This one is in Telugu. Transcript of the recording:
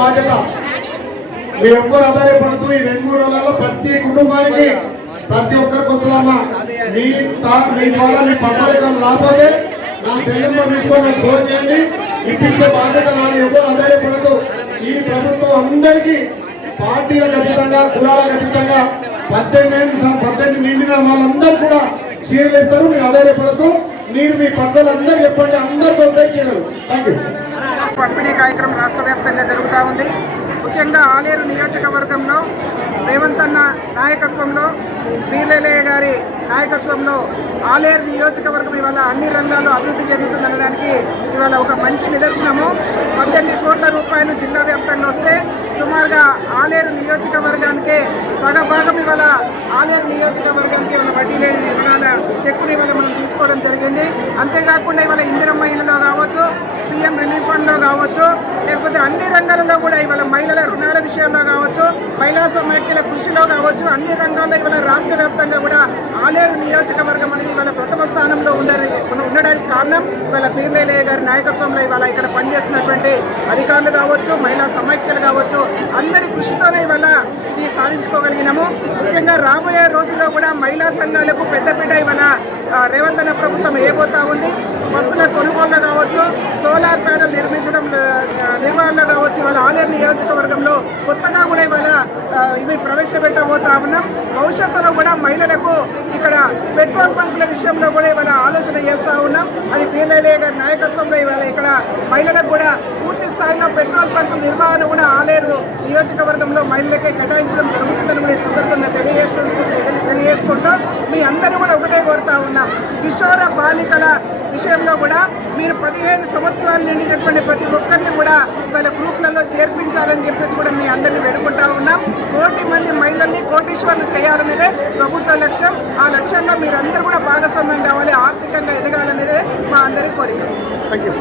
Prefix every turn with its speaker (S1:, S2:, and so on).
S1: బాధ్యత. మీరు ఎవ్వరు ఆధారపడుతూ ఈ రెండు మూడు రోజులలో ప్రతి కుటుంబానికి ప్రతి ఒక్కరికి వస్తుందమ్మా మీ మీ ద్వారా మీ పట్టాలకు రాకపోతే నా సెల్ నెంబర్ తీసుకొని నాకు ఫోన్ చేయండి. ఇప్పించే బాధ్యత నాది. ఎవ్వరు ఆధారపడదు ఈ ప్రభుత్వం అందరికీ పార్టీలకు అతీతంగా కులాలకు అతీతంగా పద్దెనిమిది పద్దెనిమిది నిండిన వాళ్ళందరూ కూడా చీరలు ఇస్తారు మీరు ఆధారపడదు మీరు మీ పక్కన చెప్పండి అందరికీ వస్తాయి చీరలు థ్యాంక్ యూ
S2: పంపిణీ కార్యక్రమం రాష్ట్ర వ్యాప్తంగా జరుగుతూ ఉంది. ముఖ్యంగా ఆలేరు నియోజకవర్గంలో రేవంత్ అన్న నాయకత్వంలో వీరలయ్య గారి నాయకత్వంలో ఆలేరు నియోజకవర్గం ఇవాళ అన్ని రంగాల్లో అభివృద్ధి చెందుతుందనడానికి ఇవాళ ఒక మంచి నిదర్శనము. పద్దెనిమిది కోట్ల రూపాయలు జిల్లా వ్యాప్తంగా వస్తే ఆలేరు నియోజకవర్గానికి సగభాగం ఇవాళ ఆలేరు నియోజకవర్గానికి ఇవాళ వడ్డీ లేని రుణాల చెక్కుని ఇవాళ మనం తీసుకోవడం జరిగింది. అంతేకాకుండా ఇవాళ ఇందిరమ్మ ఇల్లులో కావచ్చు సీఎం రిలీఫ్ ఫండ్లో కావచ్చు లేకపోతే అన్ని రంగాలలో కూడా ఇవాళ మహిళల రుణాల విషయంలో కావచ్చు మహిళా సమైక్యుల కృషిలో కావచ్చు అన్ని రంగాల్లో ఇవాళ రాష్ట్ర వ్యాప్తంగా కూడా ఆలేరు నియోజకవర్గం అనేది ఇవాళ ప్రథమ స్థానంలో ఉందని ఉండడానికి కారణం ఇవాళ పీర్లేలయ్య గారి నాయకత్వంలో ఇవాళ ఇక్కడ పనిచేస్తున్నటువంటి అధికారులు కావచ్చు మహిళా సమైక్యలు కావచ్చు అందరి కృషితోనే సాధించుకోగలిగినాము. ముఖ్యంగా రాబోయే రోజుల్లో కూడా మహిళా సంఘాలకు పెద్దపీట ఇవాళ రేవంత్ అన్న ప్రభుత్వం వేయబోతా ఉంది. బస్సుల కొనుగోలు కావచ్చు సోలార్ ప్యానల్ నిర్మించడం నిర్వహణ నిర్వహణలో కావచ్చు ఇవాళ ఆలేరు నియోజకవర్గంలో కొత్తగా కూడా ఇవాళ ఇవి ప్రవేశపెట్టబోతా ఉన్నాం. భవిష్యత్తులో కూడా మహిళలకు ఇక్కడ పెట్రోల్ బంకుల విషయంలో కూడా ఇవాళ ఆలోచన చేస్తూ ఉన్నాం. అది పీఎల్ఏ గారి నాయకత్వంలో ఇవాళ ఇక్కడ మహిళలకు కూడా పెట్రోల్ బంక్ నిర్వహణ కూడా ఆలేరు నియోజకవర్గంలో మహిళలకే కేటాయించడం జరుగుతుందని కూడా ఈ సందర్భంగా తెలియజేసుకుంటూ తెలియజేసుకుంటూ మీ అందరూ కూడా ఒకటే కోరుతా ఉన్నాం. కిషోర బాలికల విషయంలో కూడా మీరు పదిహేను సంవత్సరాలు నిండినటువంటి ప్రతి ఒక్కరిని కూడా వాళ్ళ గ్రూప్లలో చేర్పించాలని చెప్పేసి కూడా మీ అందరినీ వేడుకుంటా ఉన్నాం. కోటి మంది మహిళల్ని కోటీశ్వర్లు చేయాలనేదే ప్రభుత్వ లక్ష్యం. ఆ లక్ష్యంలో మీరందరూ కూడా భాగస్వామ్యం కావాలి ఆర్థికంగా ఎదగాలనేదే మా అందరి కోరిక.
S1: Thank you